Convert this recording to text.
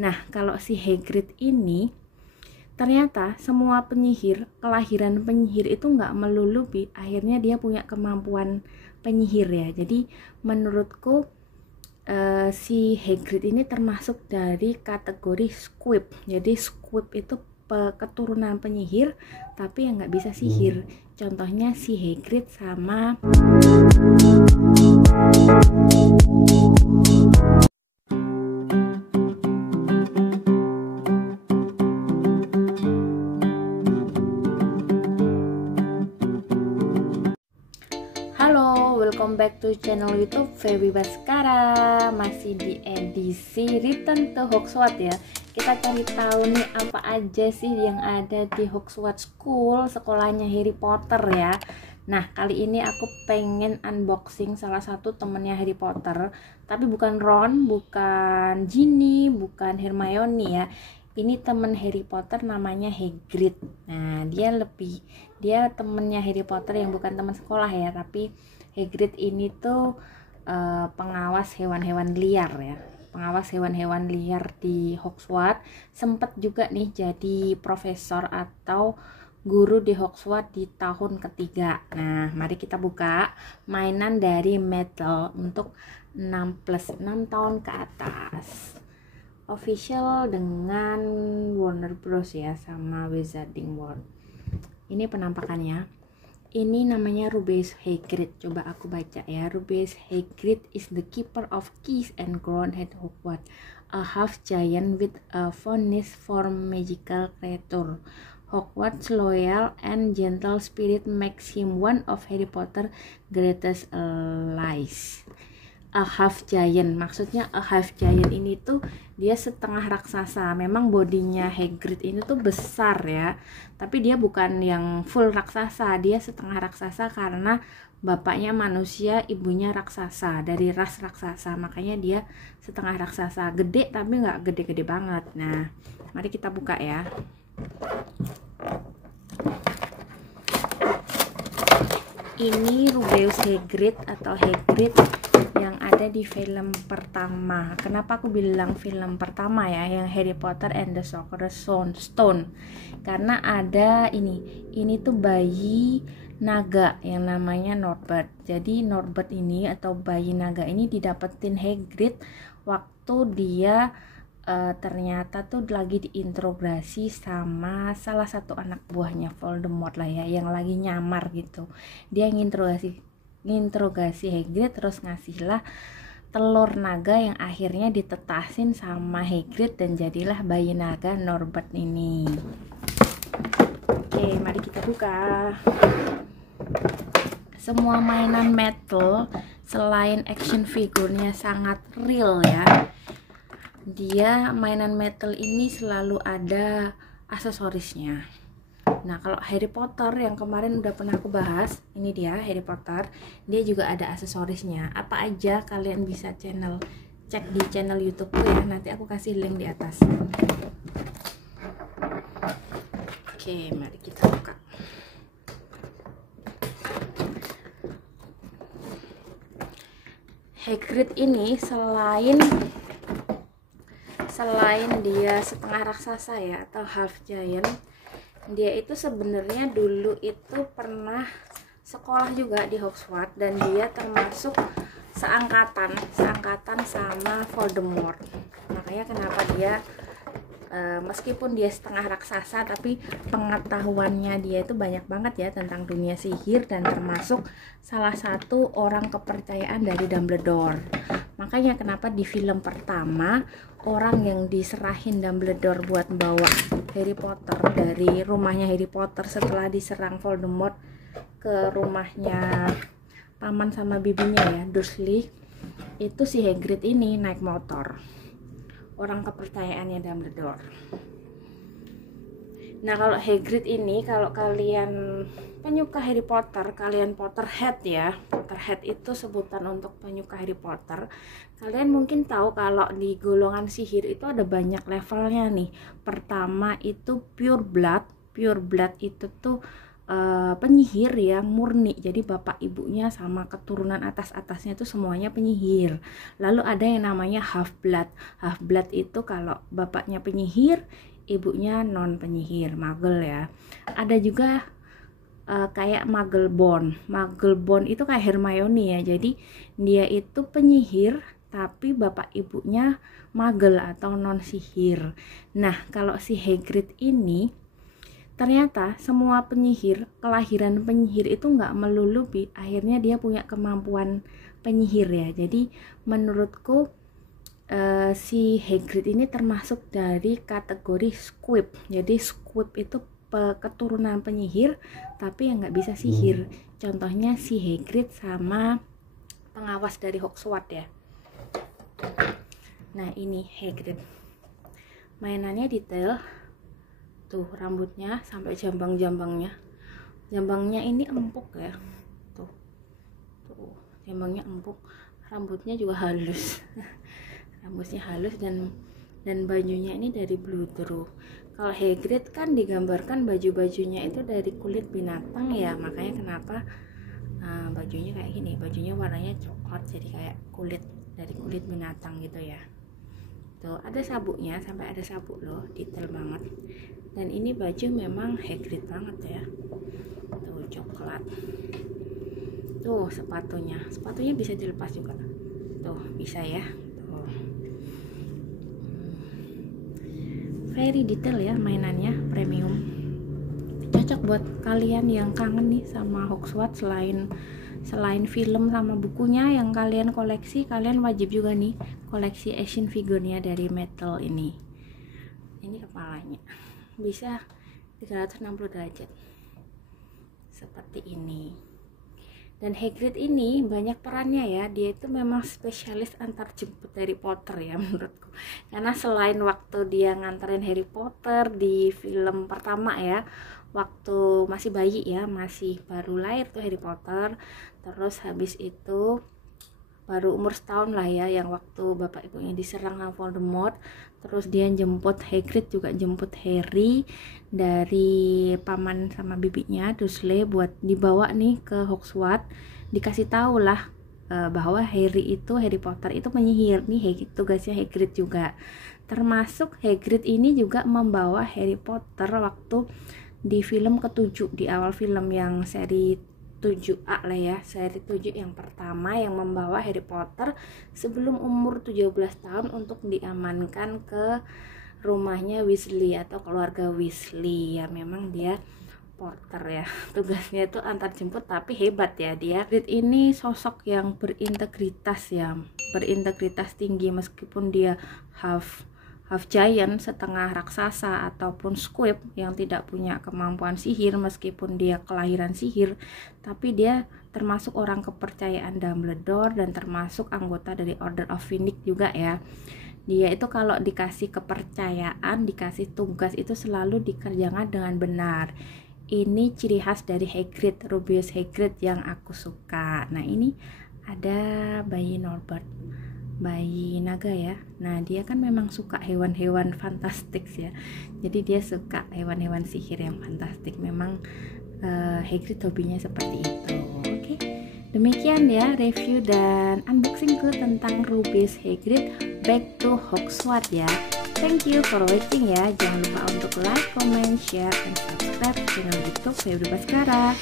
Nah, kalau si Hagrid ini ternyata semua penyihir, kelahiran penyihir itu nggak melulu akhirnya dia punya kemampuan penyihir ya. Jadi menurutku si Hagrid ini termasuk dari kategori squib. Jadi squib itu keturunan penyihir tapi yang nggak bisa sihir. Contohnya si Hagrid sama Halo, welcome back to channel YouTube Feby Baskara. Masih di edisi Return to Hogwarts ya. Kita cari tahu nih apa aja sih yang ada di Hogwarts School, sekolahnya Harry Potter ya. Nah, kali ini aku pengen unboxing salah satu temennya Harry Potter, tapi bukan Ron, bukan Ginny, bukan Hermione ya. Ini temen Harry Potter namanya Hagrid. Nah, dia temennya Harry Potter yang bukan teman sekolah ya, tapi Hagrid ini tuh pengawas hewan-hewan liar ya, pengawas hewan-hewan liar di Hogwarts. Sempet juga nih jadi profesor atau guru di Hogwarts di tahun ketiga. Nah, mari kita buka mainan dari Mattel untuk 6+6 tahun ke atas. Official dengan Warner Bros ya, sama Wizarding World. Ini penampakannya. Ini namanya Rubeus Hagrid. Coba aku baca ya. Rubeus Hagrid is the keeper of keys and ground at Hogwarts, a half giant with a fondness for magical creature. Hogwarts' loyal and gentle spirit makes him one of Harry Potter's greatest allies. A half giant, maksudnya a half giant ini tuh dia setengah raksasa. Memang bodinya Hagrid ini tuh besar ya, tapi dia bukan yang full raksasa, dia setengah raksasa karena bapaknya manusia, ibunya raksasa, dari ras raksasa, makanya dia setengah raksasa. Gede tapi nggak gede-gede banget. Nah, mari kita buka ya. Ini Rubeus Hagrid atau Hagrid yang ada di film pertama. Kenapa aku bilang film pertama ya, yang Harry Potter and the Sorcerer's Stone? Karena ada ini tuh bayi naga yang namanya Norbert. Jadi Norbert ini atau bayi naga ini didapetin Hagrid waktu dia ternyata tuh lagi diinterogasi sama salah satu anak buahnya Voldemort lah ya, yang lagi nyamar gitu. Dia nginterogasi Hagrid, terus ngasihlah telur naga yang akhirnya ditetasin sama Hagrid dan jadilah bayi naga Norbert ini. Oke, mari kita buka. Semua mainan Mattel selain action figurnya sangat real ya, dia mainan Mattel ini selalu ada aksesorisnya. Nah, kalau Harry Potter yang kemarin udah pernah aku bahas, ini dia Harry Potter, dia juga ada aksesorisnya. Apa aja kalian bisa cek di channel YouTube ya, nanti aku kasih link di atas. Oke, mari kita buka. Hagrid ini selain dia setengah raksasa ya atau half giant, dia itu sebenarnya dulu itu pernah sekolah juga di Hogwarts dan dia termasuk seangkatan sama Voldemort. Makanya kenapa dia meskipun dia setengah raksasa tapi pengetahuannya dia itu banyak banget ya tentang dunia sihir, dan termasuk salah satu orang kepercayaan dari Dumbledore. Makanya kenapa di film pertama orang yang diserahin Dumbledore buat bawa Harry Potter dari rumahnya Harry Potter setelah diserang Voldemort ke rumahnya paman sama bibinya ya, Dursley, itu si Hagrid ini naik motor, orang kepercayaannya Dumbledore. Nah, kalau Hagrid ini, kalau kalian penyuka Harry Potter, kalian Potterhead ya, Potterhead itu sebutan untuk penyuka Harry Potter. Kalian mungkin tahu kalau di golongan sihir itu ada banyak levelnya nih. Pertama itu Pure Blood itu tuh penyihir yang murni, jadi bapak ibunya sama keturunan atas-atasnya itu semuanya penyihir. Lalu ada yang namanya half blood. Half blood itu kalau bapaknya penyihir, ibunya non penyihir, magel ya. Ada juga kayak muggle born. Muggle born itu kayak Hermione ya, jadi dia itu penyihir tapi bapak ibunya magel atau non sihir. Nah, kalau si Hagrid ini ternyata semua penyihir, kelahiran penyihir itu nggak melulu akhirnya dia punya kemampuan penyihir ya. Jadi menurutku si Hagrid ini termasuk dari kategori squib. Jadi squib itu keturunan penyihir tapi yang nggak bisa sihir. Contohnya si Hagrid sama pengawas dari Hogwarts ya. Nah, ini Hagrid. Mainannya detail. Tuh rambutnya sampai jambangnya ini empuk ya, tuh jambangnya empuk, rambutnya juga halus. Rambutnya halus dan bajunya ini dari bludru. Kalau Hagrid kan digambarkan baju-bajunya itu dari kulit binatang ya, makanya kenapa bajunya kayak gini, bajunya warnanya coklat jadi kayak kulit dari kulit binatang gitu ya. Tuh ada sabuknya, sampai ada sabuk loh, detail banget. Dan ini baju memang Hagrid banget ya, tuh coklat. Tuh sepatunya bisa dilepas juga, tuh bisa ya, tuh very detail ya, mainannya premium, cocok buat kalian yang kangen nih sama Hogwarts. Selain film sama bukunya yang kalian koleksi, kalian wajib juga nih koleksi action figurnya dari metal ini. Ini kepalanya bisa 360 derajat seperti ini. Dan Hagrid ini banyak perannya ya, dia itu memang spesialis antar jemput Harry Potter ya menurutku. Karena selain waktu dia nganterin Harry Potter di film pertama ya, waktu masih bayi ya, masih baru lahir tuh Harry Potter, terus habis itu baru umur setahun lah ya, yang waktu bapak ibunya diserang sama Voldemort, terus dia jemput Hagrid juga jemput Harry dari paman sama bibinya Dursley buat dibawa nih ke Hogwarts. Dikasih tahu lah bahwa Harry Potter itu penyihir nih, tugasnya Hagrid juga. Termasuk Hagrid ini juga membawa Harry Potter waktu di film ke-7, di awal film yang seri 7A lah ya, seri 7 yang pertama, yang membawa Harry Potter sebelum umur 17 tahun untuk diamankan ke rumahnya Weasley atau keluarga Weasley ya. Memang dia porter ya, tugasnya itu antar jemput tapi hebat ya dia. Hagrid ini sosok yang berintegritas ya, berintegritas tinggi meskipun dia half giant, setengah raksasa ataupun squib yang tidak punya kemampuan sihir, meskipun dia kelahiran sihir, tapi dia termasuk orang kepercayaan Dumbledore dan termasuk anggota dari Order of Phoenix juga ya. Dia itu kalau dikasih kepercayaan, dikasih tugas itu selalu dikerjakan dengan benar. Ini ciri khas dari Hagrid, Rubeus Hagrid yang aku suka. Nah, ini ada bayi Norbert, bayi naga ya. Nah, dia kan memang suka hewan-hewan fantastik ya, jadi dia suka hewan-hewan sihir yang fantastik. Memang Hagrid hobinya seperti itu. Oke, demikian ya review dan unboxingku tentang Rubeus Hagrid Back to Hogwarts ya. Thank you for watching ya. Jangan lupa untuk like, comment, share, dan subscribe channel YouTube Febri Baskara.